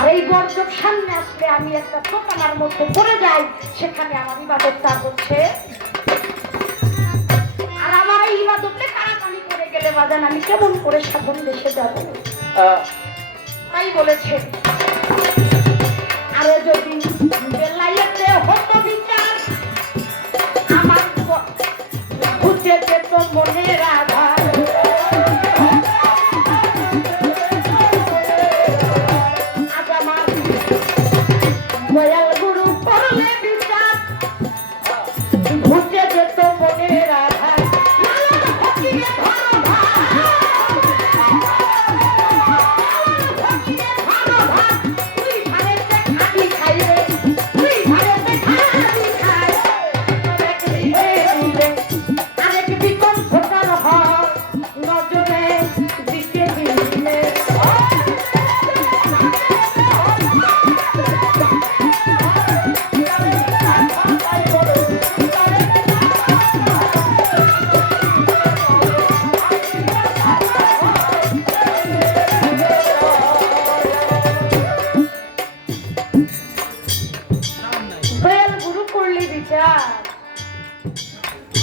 আর এই বর্জক সামনে আসলে আমি একটা টোকানার মধ্যে পড়ে যাই, সেখানে আমার ইবাদতটা হচ্ছে। আর আমার এই ইবাদতে কারাকানি করে গেলে বাজান আমি কেমন করে সাধন দেশে যাব? তাই বলেছে আরো যদি বেলাইতে হতো বিচার, আমার বুঝে যেত মনের আধার।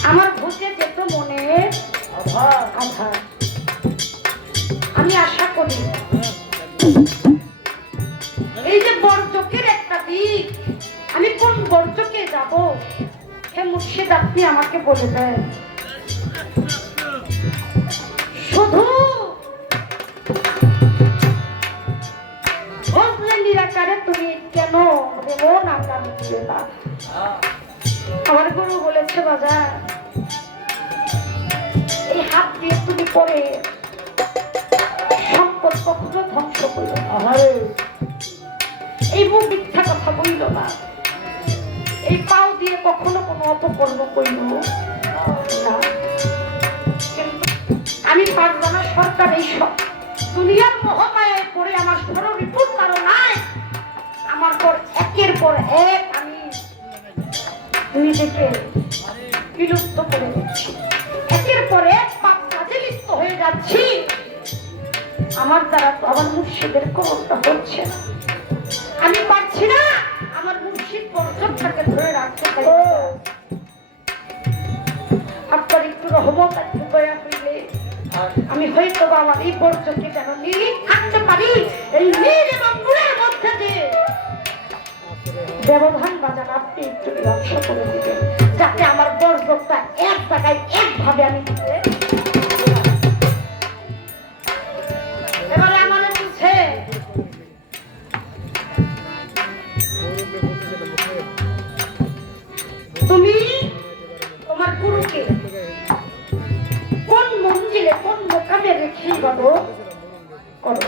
আমার বুঝে যেত মনে আধার। আমি আশা করি এই যে বর্জকের একটা দিক, আমি কোন বর্জকে যাব, হে মুর্শিদ আপনি আমাকে বলে দেন। শুধু বললে নিরাকারে তুমি কেন মন আকার দিলে না? আমার গুরু বলেছে বাজার, এই হাত দিয়ে তুমি পরে সম্পদ কখনো ধ্বংস করল না, এই মুখ মিথ্যা কথা বলল না, এই পাও দিয়ে কখনো কোনো অপকর্ম করল না। আমি পারজানা সরকার এই সব দুনিয়ার মোহমায় পড়ে আমার সর্ববিপুল কারো নাই, আমার পর একের পর এক আমি নিজেকে বিলুপ্ত করে দিচ্ছি, একের পর এক পাপ কাজে লিপ্ত হয়ে যাচ্ছি। আমার দ্বারা তো আমার মুর্শিদের কবরটা হচ্ছে না, আমি পারছি না আমার মুর্শিদ বর্জকটাকে ধরে রাখতে। আপনার একটু রহমত একটু দয়া হইলে আমি হয়তো আমার এই বর্জকে যেন নির্লীন থাকতে পারি, এই নীল এবং নূরের মধ্যে দিয়ে ব্যবধান বাজান আপনি একটু ধ্বংস করে দিবেন, যাতে আমার বর্জকটা এক জায়গায় একভাবে আমি দিতে। এবারে আমার বলছে তুমি তোমার গুরুকে কোন মন্দিরে কোন মোকামে রেখে বলো করো।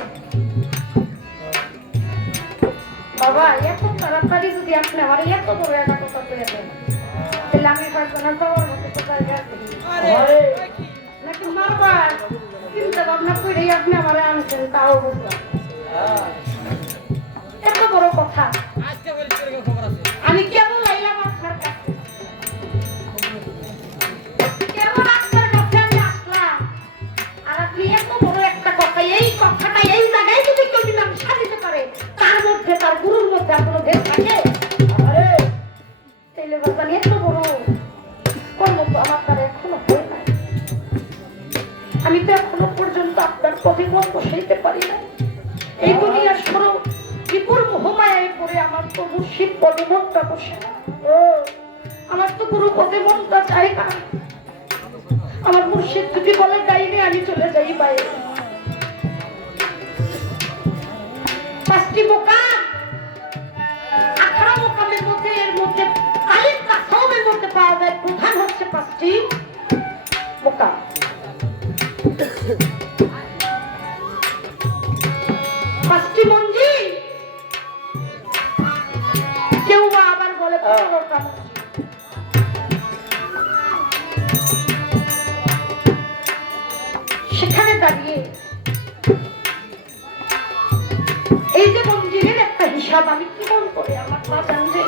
বাবা এত তাড়াতাড়ি যদি আপনি আমার এত বড় একটা কথা বলে দেন, তাহলে আমি পারবো না যাওয়ার মতো কোথায় নাকি মারবার চিন্তা ভাবনা করেই আপনি আমার আনছেন, তাও বুঝলাম। এত বড় কথা আমি কেমন লাইলাম আপনার কাছে, কেমন আপনার কাছে আমি আসলাম, আর আপনি এত বড় একটা কথা, এই কথাটা এই জায়গায় যদি কেউ মীমাংসা দিতে পারে, তার মধ্যে তার গুরুর মধ্যে আর কোনো ভেদ থাকে? তাইলে বাবা এত বড় কর্ম তো আমার দ্বারা এখনো হয় না। আমি তো এখনো পর্যন্ত আপনার পথে মন বসাইতে পারি না। এই দুনিয়ার সরব বিপুল মোহমায়ায় পড়ে আমার তো মুর্শিদ পদে মনটা বসে না। আমার তো গুরু পদে মনটা চাই না। আমার মুর্শিদ যদি বলে গাইলে আমি চলে যাই বাইরে। পাঁচটি মোকাম, 18 মোকামের মধ্যে এর মধ্যে কালির কাসমের মধ্যে পাওয়া যায় প্রধান হচ্ছে 5টি মোকাম। পাঁচটি মঞ্জিল, কেউ বা আবার বলে 15টা। সেখানে দাঁড়িয়ে এই যে মঞ্জিলের একটা হিসাব আমি কেমন করে আমার বাজান যে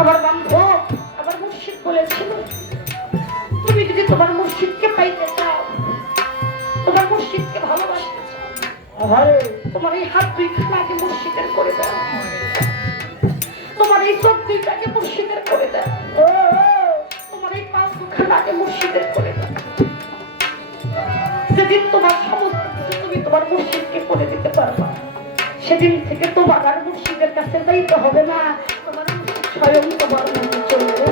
আমার বান্ধব আমার মুর্শিদ বলেছিল, তুমি যদি তোমার মুর্শিদকে পাইতে চাও, তোমার মুর্শিদকে ভালোবাসতে চাও, তোমার এই হাত দুইখানাকে মুর্শিদের করে দাও, তোমার এই চোখ দুইটাকে মুর্শিদের করে দাও, তোমার এই পা দুখানাকে মুর্শিদের করে দাও। যেদিন তোমার সমস্ত কিছু তুমি তোমার মুর্শিদকে করে দিতে পারবা, সেদিন থেকে তোমার আর মুর্শিদের কাছে যাইতে হবে না, তোমার মুর্শিদ স্বয়ং তোমার মনে চলবে।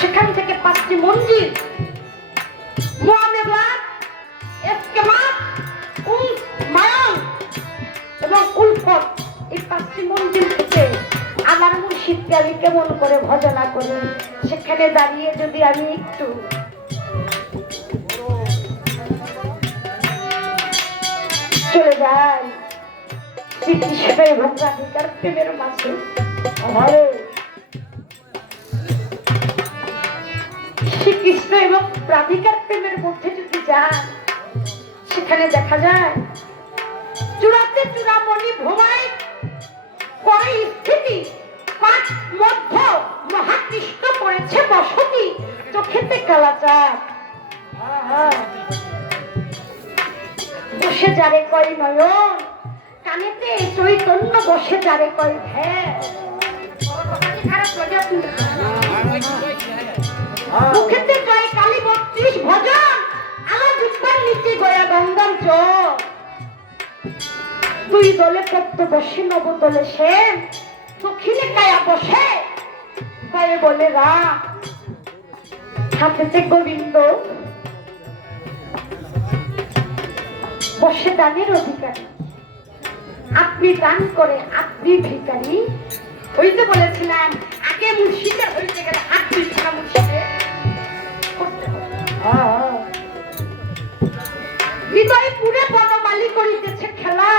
সেখান থেকে 5টি মন্দির এবং উলফত, এই 5টি মন্দির থেকে আমার মুর্শিদকে আমি কেমন করে ভজনা করি, সেখানে দাঁড়িয়ে যদি আমি একটু চলে যাই শ্রীকৃষ্ণ এবং রাধিকার প্রেমের মাঝে, শ্রীকৃষ্ণ এবং রাধিকার প্রেমের মধ্যে যদি যান, সেখানে দেখা যায় চূড়াতে চূড়ামণি ভোমায় করে স্থিতি, পাঁচ মধ্য মহাকৃষ্ণ করেছে বসতি, চোখেতে কালাচার বসে যারে কয় নয়ন, কানেতে চৈতন্য বসে যারে কয় ধ্যান। খারাপ লাগে মুখেতে জয় কালী 32 ভজন, আমার জিহ্বার নিচে গয়া গঙ্গার জল। দুই দলে পদ্ম বসে নবদলে সেন, দক্ষিণে কায়া বসে পায়ে বলে রাম, হাতেতে গোবিন্দ বসে দানের অধিকারী, আপনি দান করে আপনি ভিখারি। ওই যে বলেছিলাম আগে মুর্শিদের হইতে গেলে হাত দুইটা মুর্শিদে করতে হবে। হৃদয় পুরে বনমালী করিতেছে খেলা,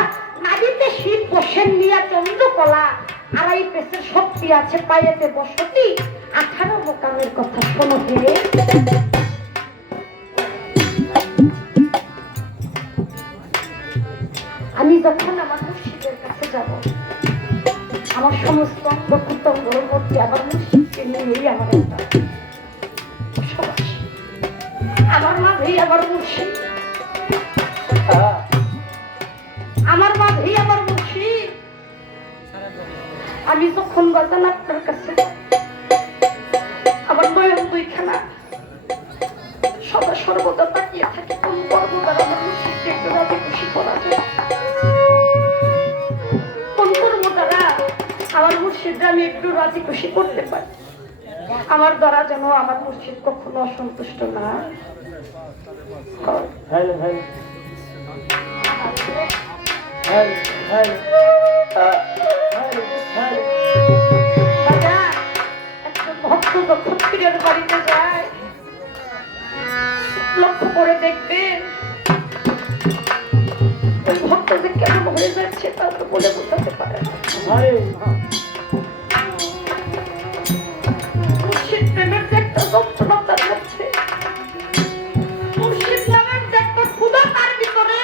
নাবিতে শীত বসেন নিয়া চন্দ্রকলা, আড়াই পেশের শক্তি আছে পায়েতে বসতি, 18 মোকামের কথা শোনো হে। আমি যখন আমার মুর্শিদের কাছে যাব, আমার সমস্ত অঙ্গ প্রত্যঙ্গের মধ্যে আমার মুর্শিদকে নিয়েই আমার একটা বসবাস, আমার মাঝে মাঝেই আমার মুর্শিদ, আমার মাঝেই আমার মুর্শিদ। আমি যখন বাজান আপনার কাছে আমার নয়ন দুইখানা সদা সর্বদা তাকিয়ে থাকে কোন কর্মকার আমার মুর্শিদকে একটু রাজি খুশি করা যায়, কোন কর্ম দ্বারা আমার মুর্শিদরা আমি একটু রাজি খুশি করতে পারি। আমার দ্বারা যেন আমার মুর্শিদ কখনো অসন্তুষ্ট না একজন ভক্ত যখন পীরের বাড়িতে যায় লক্ষ্য করে দেখবেন ওই ভক্ত যে কেমন হয়ে যাচ্ছে তা তো বলে বোঝাতে পারে না। মুর্শিদ প্রেমের যে একটা যন্ত্রণা তার মধ্যে, মুর্শিদ নামের যে একটা ক্ষুধা তার ভিতরে,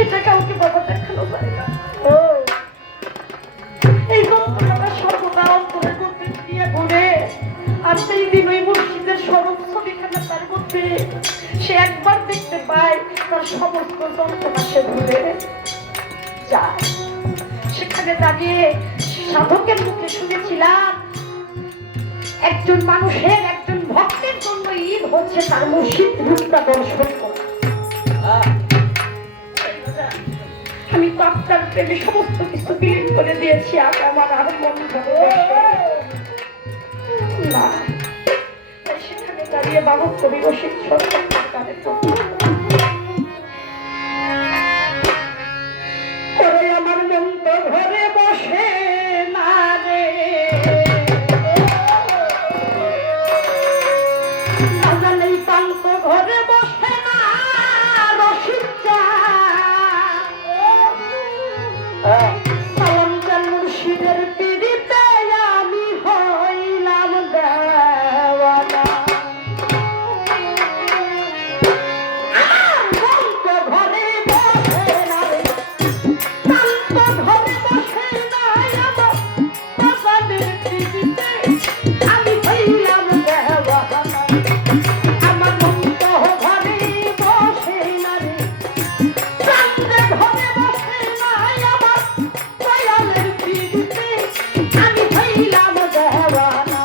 এটা কাউকে বাবা দেখানো যায় না। এই যন্ত্রণাটা সর্বদা অন্তরের মধ্যে দিয়ে ঘুরে, আর সেই দিন ওই মুর্শিদের স্বরূপ ছবিখানা তার মধ্যে সে একবার দেখতে পায়, তার সমস্ত যন্ত্রণা সে ভুলে যায়। সেখানে দাঁড়িয়ে সাধকের মুখে শুনেছিলাম একজন মানুষের, একজন ভক্তের জন্য ঈদ হচ্ছে তার মুর্শিদ রূপটা দর্শন করা। আমি তো আপনার প্রেমে সমস্ত কিছু বিলীন করে দিয়েছি, আর আমার আর মন না। সেখানে দাঁড়িয়ে বাবু কবি রসিক সরকার আমার মন তো ঘরে বসে না রে, এই প্রান্ত ঘরে বসে না রসিক সালাম জান মুর্শিদের পিড়িতে আমি হইলাম দেওয়ানা। ঘরে বসে না রে, প্রান্ত ঘরে বসে না আমার বাজানের পিড়িতে আমি হইলাম দেওয়ানা। আমার মন তো ঘরে বসে না রে, প্রান্তে ঘরে বসে না আমার দয়ালের পিড়িতে আমি হইলাম দেওয়ানা।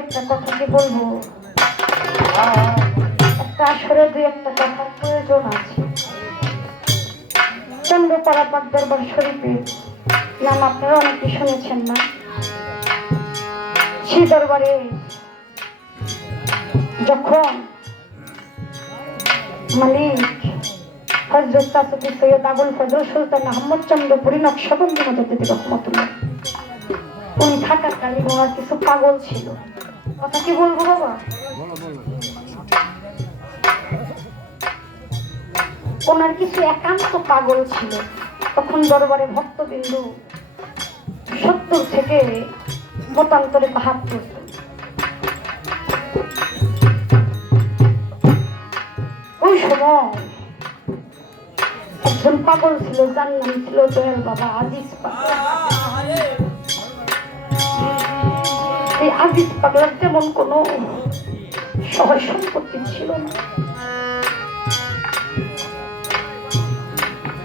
একটা কথা কি বলবো, একটা আসরে দুই একটা কথার প্রয়োজন আছে। চন্দ্রপাড়া পাক দরবার শরীফে নাম আপনারা অনেকে শুনেছেন না? সেই দরবারে যখন মালিক হযরত চাচা সৈয়দ আবুল ফজল সুলতান আহমদ চন্দ্রপুরী নকশবন্দি মুজাদ্দিদ রহমাতুল্লাহ উনি থাকাকালীন ওনার কিছু পাগল ছিল। কথা কি বলবো বাবা? ওনার কিছু একান্ত পাগল ছিল। তখন দরবারে ভক্তবিন্দু 70 থেকে মতান্তরে 72। ওই সময় একজন পাগল ছিল, যার নাম ছিল দয়াল বাবা আজিজ পাগলা। এই আজিজ পাগলার তেমন কোনো সহায় সম্পত্তি ছিল না।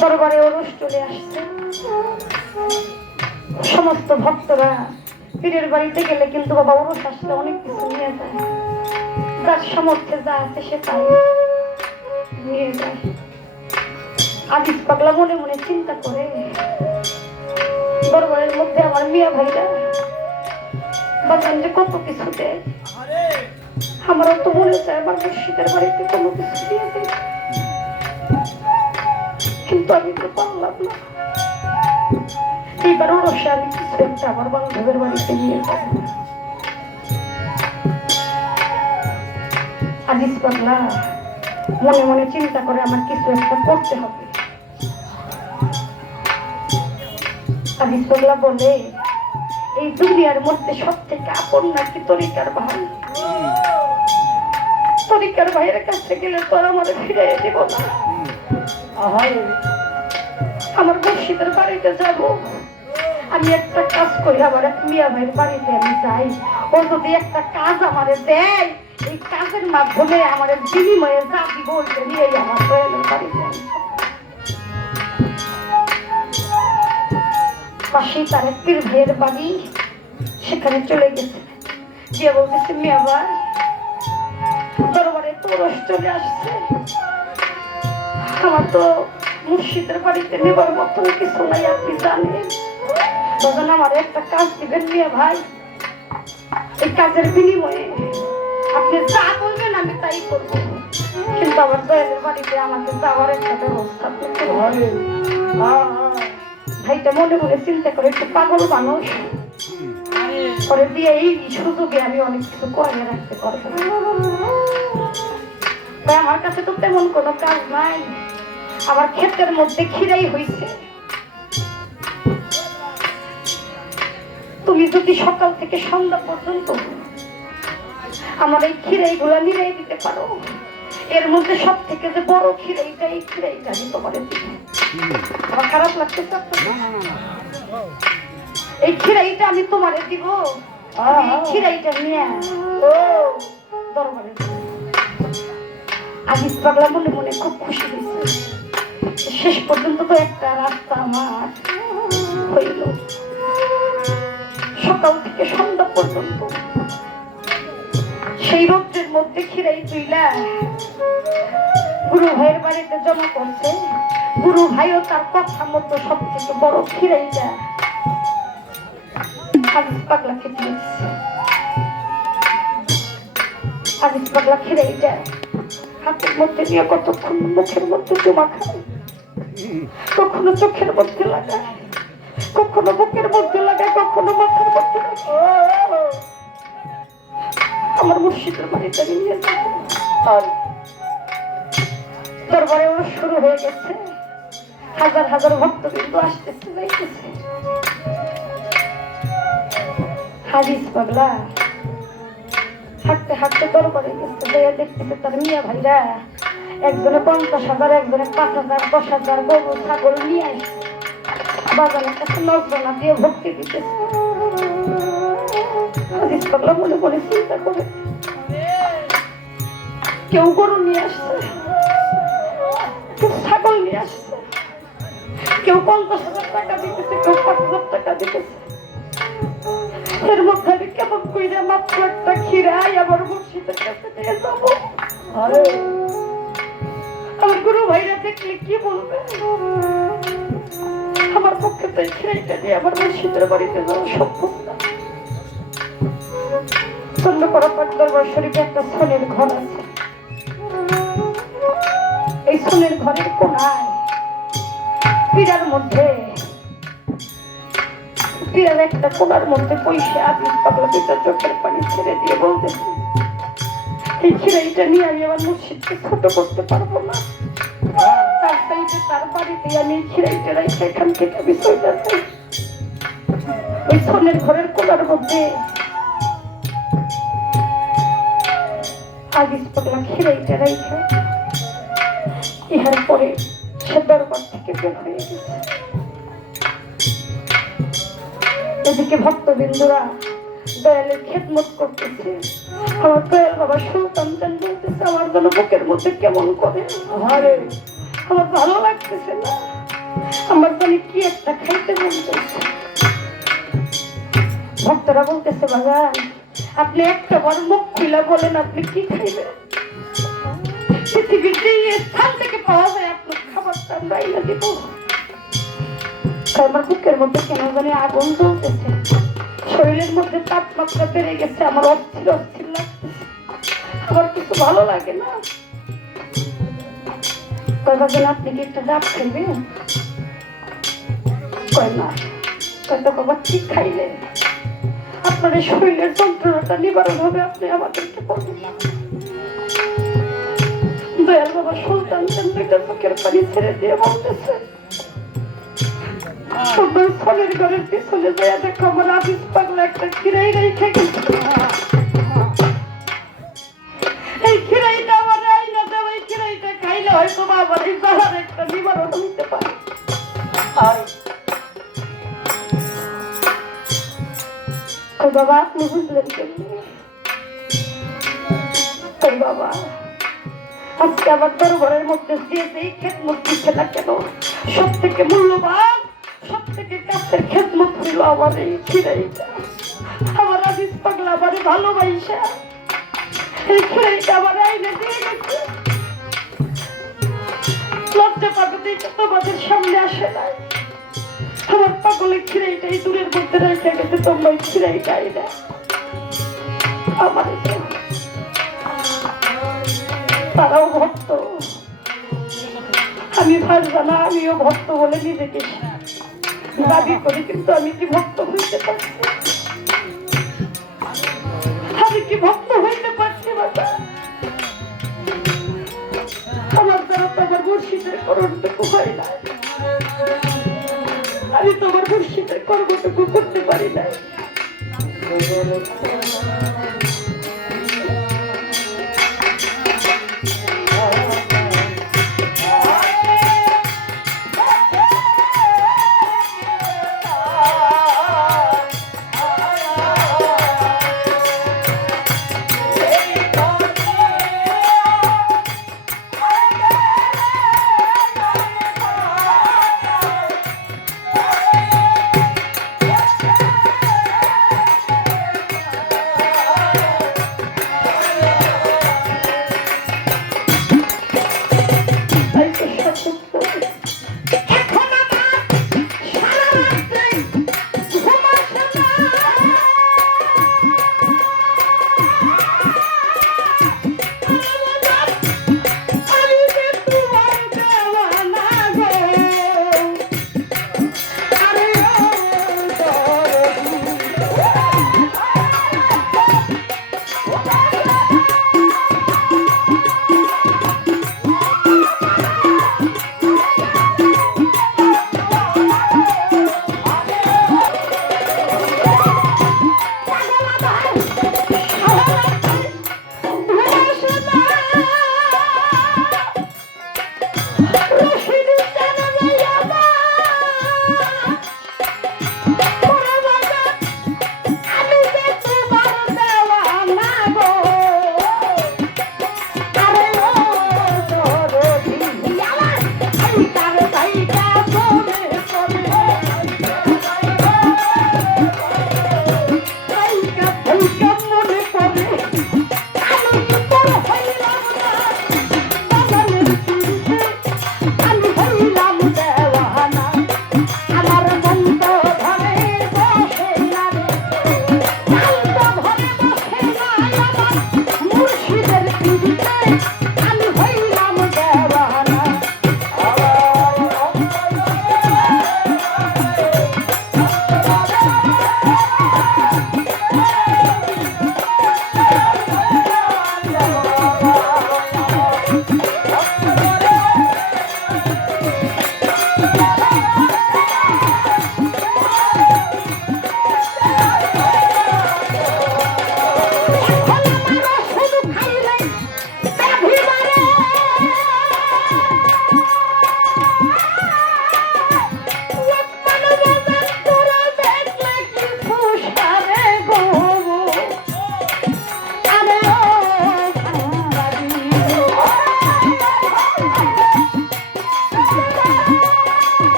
দরবারে ওরস চলে আসছে। সমস্ত ভক্তরা পীরের বাড়িতে গেলে কিন্তু বাবা ওরস আসলে অনেক কিছু নিয়ে যায়, যার সামর্থ্যে যা আছে সে তাই নিয়ে যায়। আজিজ পাগলা মনে মনে চিন্তা করে, দরবারের মধ্যে আমার মিয়া ভাইরা বাগান যে কত কিছু দেয়, আমারও তো মনে চায় আমার মুর্শিদের বাড়িতে কোনো কিছু দিয়ে দেয়, কিন্তু আমি তো পারলাম না। এইবার ওরসে আমি কিছু একটা আমার বান্ধবের বাড়িতে নিয়ে যাব। আজিজ পাগলা মনে মনে চিন্তা করে আমার কিছু একটা করতে হবে। আজিজ পাগলা বলে, এই দুনিয়ার মধ্যে সব থেকে আপন নাকি তরিকার ভাই। তরিকার ভাইয়ের কাছে গেলে তো আমার ফিরে দেব না। আমার মুর্শিদের বাড়িতে যাব। আমি একটা কাজ করি, আমার এক মিয়া ভাইয়ের বাড়িতে আমি যাই। ও যদি একটা কাজ আমারে দেয়, এই কাজের মাধ্যমে আমার বিনিময়ে যা দিব ওইটা নিয়েই আমার দয়ালের বাড়িতে পাশেই তার এক পীর ভাইয়ের বাড়ি, সেখানে চলে গেছে। গিয়ে বলতেছে, মিয়া ভাই দরবারে তো রস চলে আসছে, আমার তো মুর্শিদের বাড়িতে নেবার মতো কিছু নাই, আপনি জানেন, তখন আমার একটা কাজ দিবেন মিয়া ভাই। এই কাজের বিনিময়ে আপনি যা বলবেন আমি তাই করব, কিন্তু আমার দয়ালের বাড়িতে আমাকে যাওয়ার একটা ব্যবস্থা করতে হবে। ভাইটা মনে মনে চিন্তা করে, একটু পাগল মানুষ, করে দিয়ে এই সুযোগে আমি অনেক কিছু করে রাখতে পারবো। তাই আমার কাছে তো তেমন কোনো কাজ নাই, আমার ক্ষেতের মধ্যে খিরাই হয়েছে, তুমি যদি সকাল থেকে সন্ধ্যা পর্যন্ত আমার এই খিরাই গুলা নিরাই দিতে পারো, এর মধ্যে সব থেকে যে বড় খিরাইটা, এই খিরাইটা আমি তোমার দিব। আমার খারাপ লাগতেছে? এই খিরাইটা আমি তোমারে দিব, এই খিরাইটা নিয়ে দরবারে। আজিজ পাগলা মনে মনে খুব খুশি হয়েছে। শেষ পর্যন্ত তো একটা রাস্তা আমার হইল। সকাল থেকে সন্ধ্যা পর্যন্ত সেই রৌদ্রের মধ্যে খিরাই তুইলা গুরু ভাইয়ের বাড়িতে জমা করছে। গুরু ভাইও তার কথা মতো সব থেকে বড় খিরাইটা আজিজ পাগলাকে দিয়েছে। আজিজ পাগলা খিরাইটা হাতের মধ্যে নিয়ে কতক্ষণ মুখের মধ্যে জমা খায়, কখনো চোখের মধ্যে লাগায়, কখনো বুকের মধ্যে লাগায়, কখনো মাথার মধ্যে লাগায়। আমার মুর্শিদের বাড়িতে নিয়ে যাবো। আর দরবারে ওরা শুরু হয়ে গেছে, হাজার হাজার ভক্তবৃন্দ আসতেছে যাইতেছে। আজিজ পাগলা হাঁটতে হাঁটতে দরবারে গেছে, দেখতেছে তার মিয়া ভাইরা একজনে 50,000, একজনে 5,000, 10,000 গরু ছাগল নিয়ে আসছে, বাজারের কাছে নজরানা দিয়ে ভক্তি দিতেছে। আজিজ পাগলা মনে মনে চিন্তা করে, কেউ গরু নিয়ে আসছে, কেউ ছাগল নিয়ে আসছে, কেউ 50,000 টাকা দিতেছে, কেউ 5,000 টাকা দিতেছে। এর মধ্যে আমি কেমন কইরা মাত্র একটা খিরাই আমার মুর্শিদের কাছে নিয়ে যাবো? আমার গুরু ভাইরা দেখলে কি বলবে? আমার পক্ষে তো এই খিরাইটা নিয়ে আমার মুর্শিদের বাড়িতে যাওয়া সম্ভব না। চন্দ্রকড়াপাট দরবার শরীফে একটা সোনের ঘর আছে। এই সোনের ঘরের কোনায় পীড়ার মধ্যে, পীড়ার একটা কোনার মধ্যে পয়সা আজিজ পাগলা দুটা চোখের পানি ছেড়ে দিয়ে বলতেছে, এই খিরাইটা নিয়ে আমি আমার মুর্শিদকে ছোট করতে পারবো না, তার চাইতে তার বাড়িতে আমি এই খিরাইটা রাইখে এখান থেকে আমি চলে যাচ্ছি। ওই সোনের ঘরের কোনার মধ্যে আজিজ পাগলা খিরাইটা রাইখে ইহার পরে সে দরবার থেকে বের হয়ে গেছে। এদিকে ভক্তবৃন্দরা দয়ালের খেদমত করতেছে। আমার দয়াল বাবা সুলতান চান বলতেছে, আমার যেন বুকের মধ্যে কেমন করে, আমার ভালো লাগতেছে না, আমার যেন কি একটা খাইতে বলতেছে। ভক্তরা বলতেছে, বাগান আপনি একটা বার মুখ খুলে বলেন আপনি কি খাইবেন, পৃথিবীর যে স্থান থেকে পাওয়া যায় আপনার খাবার খাবারটা আমরা এনে দিব। আমার বুকের মধ্যে কেন জানি আগুন জ্বলতেছে, শরীরের মধ্যে তাপমাত্রা বেড়ে গেছে, আমার অস্থির অস্থির লাগতেছে, আমার কিছু ভালো লাগে না। কয়েকজন আপনি কি একটা ডাব খাইবেন? কয় না। কয়টা বাবা ঠিক খাইলে আপনার এই শরীরের যন্ত্রণাটা নিবারণ হবে, আপনি আমাদেরকে বলুন। দয়াল বাবা সুলতান চন্দ্রিকা চোখের পানি ছেড়ে দিয়ে বলতেছে, তোমার ফলের ঘরের পিছনে যায় দেখো আমার আবিস পাগলা একটা খিরাই রেখে গেছে। এই খিরাইটা আমার আইনা দেব, এই খিরাইটা খাইলে হয়তো আমার এই জ্বালার একটা নিবারণ হইতে পারে। বাবা আপনি বুঝলেন কেমনি? বাবা আজকে আমার দরবারের মধ্যে যে যেই খেদমত দিচ্ছে না কেন, সব থেকে মূল্যবান, সব থেকে কাছের খেদমত হইল আমার এই খিরাইটা। আমার আবিস পাগলা আমারে ভালোবাসা এই খিরাইটা আমার আইনে দিয়ে গেছে। লজ্জা পাগল দিকে তোমাদের সামনে আসে নাই, আমার পাগলের খিরাইটাই দূরের মধ্যে রেখে গেছে, তোমরা খিরাইটাই না আমার। তারাও ভক্ত, আমি ভাববো না আমিও ভক্ত বলে নিজেকে দাবি করি, কিন্তু আমি কি ভক্ত হইতে পারছি? আমি কি ভক্ত হইতে পারছি? বাবা আমার দ্বারা তো আমার মুর্শিদের করণটুকু হয় না, আমি তো আমার মুর্শিদের কর্মটুকু করতে পারি না।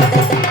রে